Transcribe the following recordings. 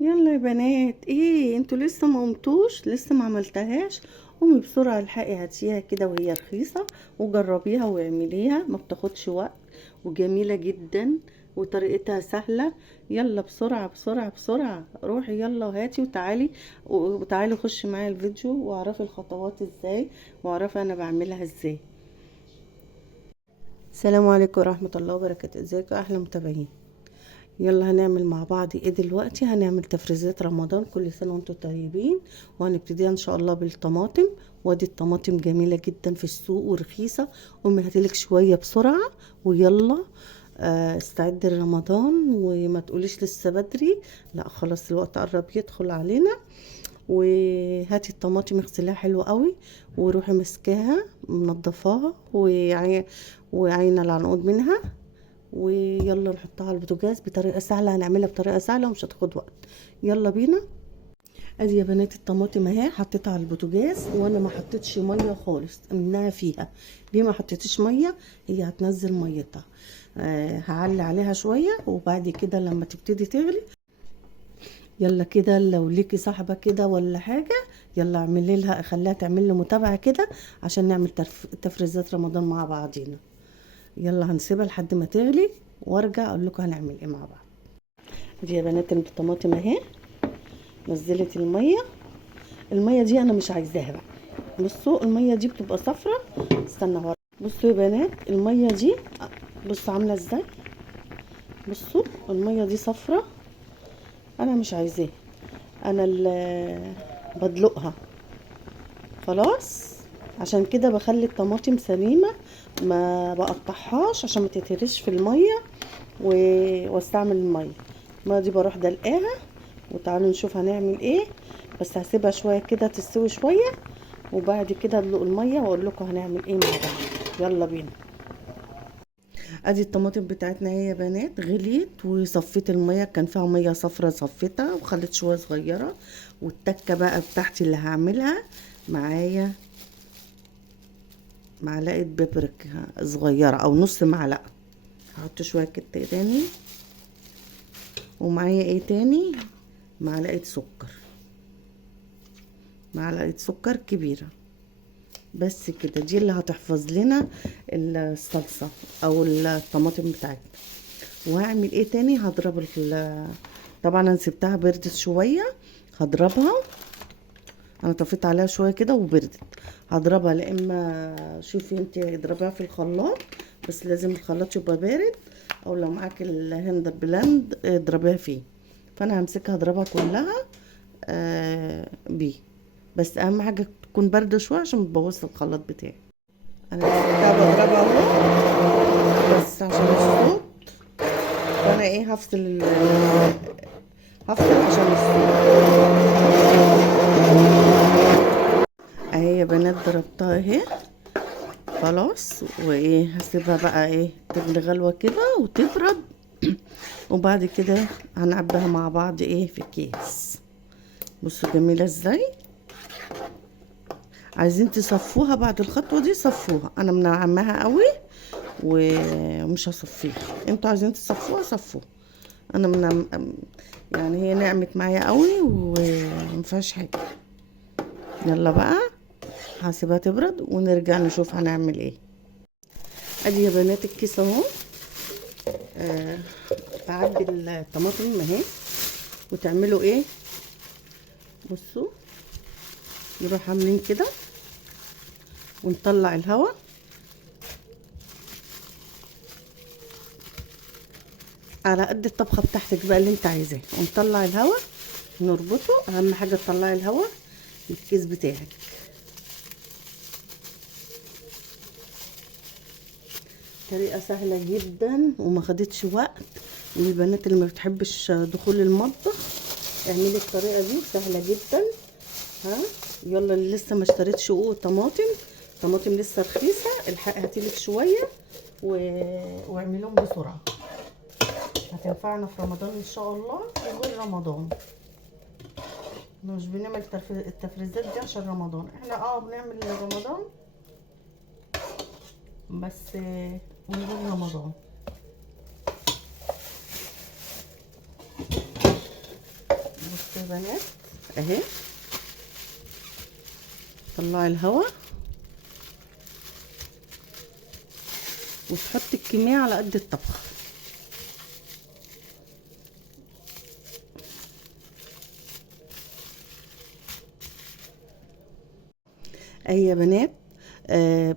يلا يا بنات، ايه انتوا لسه ما قمتوش؟ لسه ما عملتهاش؟ قومي بسرعه الحقي هاتيها كده وهي رخيصه، وجربيها واعمليها، ما بتاخدش وقت وجميله جدا وطريقتها سهله. يلا بسرعه بسرعه بسرعه، روحي يلا وهاتي وتعالي. وتعالي خشي معايا الفيديو واعرفي الخطوات ازاي، واعرفي انا بعملها ازاي. السلام عليكم ورحمه الله وبركاته، ازيكم يا احلى متابعين؟ يلا هنعمل مع بعض ايه دلوقتي؟ هنعمل تفريزات رمضان، كل سنة وانتم طيبين. وهنبتديها ان شاء الله بالطماطم. وادي الطماطم جميلة جدا في السوق ورخيصة. امي هاتلك شوية بسرعة ويلا. استعد لرمضان وما تقوليش لسه بدري، لا خلاص الوقت قرب يدخل علينا. وهاتي الطماطم اغسليها حلو قوي، وروحي مسكاها منضفاها وعينه العنقود منها. ويلا نحطها على البوتاجاز بطريقه سهله، هنعملها بطريقه سهله ومش هتاخد وقت. يلا بينا. ادي يا بنات الطماطم اهي حطيتها على البوتاجاز، وانا ما حطيتش ميه خالص منها فيها. ليه ما حطيتش ميه؟ هي هتنزل ميتها. هعلي عليها شويه وبعد كده لما تبتدي تغلي. يلا كده لو ليكي صاحبه كده ولا حاجه، يلا اعملي لها، خليها تعمل لي متابعه كده عشان نعمل تفريزات رمضان مع بعضينا. يلا هنسيبها لحد ما تغلي وارجع اقول لكم هنعمل ايه مع بعض. دي يا بنات الطماطم اهي نزلت الميه. الميه دي انا مش عايزاها بقى. بصوا الميه دي بتبقى صفرة. استنى ورا. بصوا يا بنات الميه دي، بصوا عامله ازاي. بصوا الميه دي صفرة، انا مش عايزاها. انا اللي بدلقها خلاص. عشان كده بخلي الطماطم سليمه، ما بقطعهاش عشان ما تتهرش في الميه واستعمل الميه. الميه دي بروح دلقاها. وتعالوا نشوف هنعمل ايه. بس هسيبها شويه كده تستوي شويه، وبعد كده ادلق الميه واقول لكم هنعمل ايه مع بعض. يلا بينا. ادي الطماطم بتاعتنا اهي يا بنات غليت، وصفيت الميه، كان فيها ميه صفرة صفيتها وخليت شويه صغيره. والتكه بقى بتاعتي اللي هعملها معايا معلقه بابريكا صغيره او نص معلقه. هحط شويه كده تاني. ومعايا ايه تاني؟ معلقه سكر. معلقه سكر كبيره. بس كده دي اللي هتحفظ لنا الصلصه او الطماطم بتاعتنا. وهعمل ايه تاني؟ هضرب طبعا انا سبتها بردت شويه. هضربها. انا طفيت عليها شويه كده وبردت. هضربها، لا اما شوفي انت اضربيها في الخلاط، بس لازم الخلاط يبقى بارد. او لو معاك الهندر بلاند اضربيها فيه. فانا همسكها اضربها كلها بيه. بس اهم حاجه تكون بارده شويه عشان متبوظش الخلاط بتاعي. انا مسكتها بضربها اهو بس عشان الصوت. فانا ايه هفصل عشان الصوت. اهي يا بنات ضربتها اهي خلاص. وايه هسيبها بقى ايه تغلي غلوه كده وتبرد. وبعد كده هنعبيها مع بعض ايه في كيس. بصوا جميله ازاي. عايزين تصفوها بعد الخطوه دي صفوها، انا منعماها قوي ومش هصفيها. انتوا عايزين تصفوها صفوها. انا يعني هي نعمت معايا قوي ومفيهاش حاجه. يلا بقى هسيبها تبرد ونرجع نشوف هنعمل ايه. ادي يا بنات الكيس اهو. آه بعبي الطماطم اهي. وتعملوا ايه؟ بصوا نروح عاملين كده ونطلع الهواء. على قد الطبخه بتاعتك بقى اللي انت عايزاه، ونطلع الهواء. نربطه، اهم حاجه تطلعي الهواء من الكيس بتاعك. طريقه سهله جدا وما خدتش وقت. للبنات اللي ما بتحبش دخول المطبخ اعملي الطريقه دي سهله جدا. ها يلا اللي لسه ما اشتريتش طماطم. طماطم لسه رخيصه، الحق هاتيلك شويه واعملهم بسرعه. هتنفعنا في رمضان ان شاء الله وغير رمضان. مش بنعمل التفريزات دي عشان رمضان، احنا بنعمل رمضان بس من غير رمضان. بنات اهي، طلعي الهواء وتحطي الكمية على قد الطبخ. اهي يا بنات،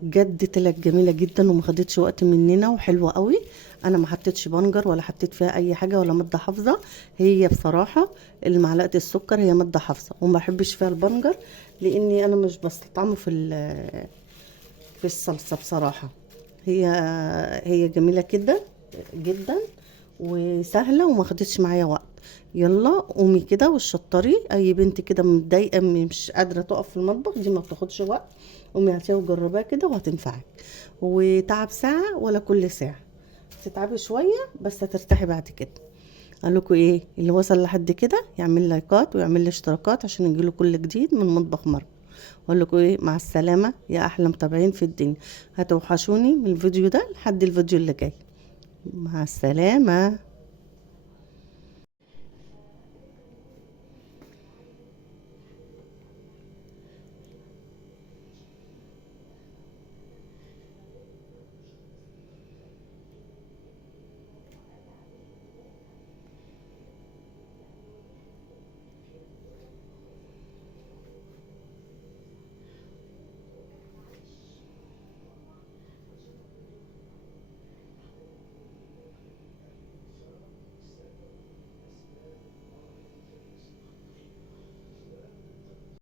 بجد طلعت جميله جدا وما خدتش وقت مننا وحلوه قوي. انا ما حطيتش بنجر ولا حطيت فيها اي حاجه ولا ماده حافظه. هي بصراحه معلقه السكر هي ماده حافظه، وما بحبش فيها البنجر لاني انا مش بستطعمه في الصلصه بصراحه. هي هي جميله كده جدا وسهله وما خدتش معايا وقت. يلا قومي كده وشطري اي بنت كده متضايقه مش قادره تقف في المطبخ، دي ما بتاخدش وقت. قومي هاتيها وجربيها كده وهتنفعك. وتعب ساعه ولا كل ساعه، تتعبي شويه بس هترتاحي بعد كده. قال لكم ايه اللي وصل لحد كده يعمل لايكات ويعمل لي اشتراكات عشان يجيله كل جديد من مطبخ مرة. اقول لكم ايه، مع السلامه يا احلى متابعين في الدنيا. هتوحشوني من الفيديو ده لحد الفيديو اللي جاي. مع السلامه.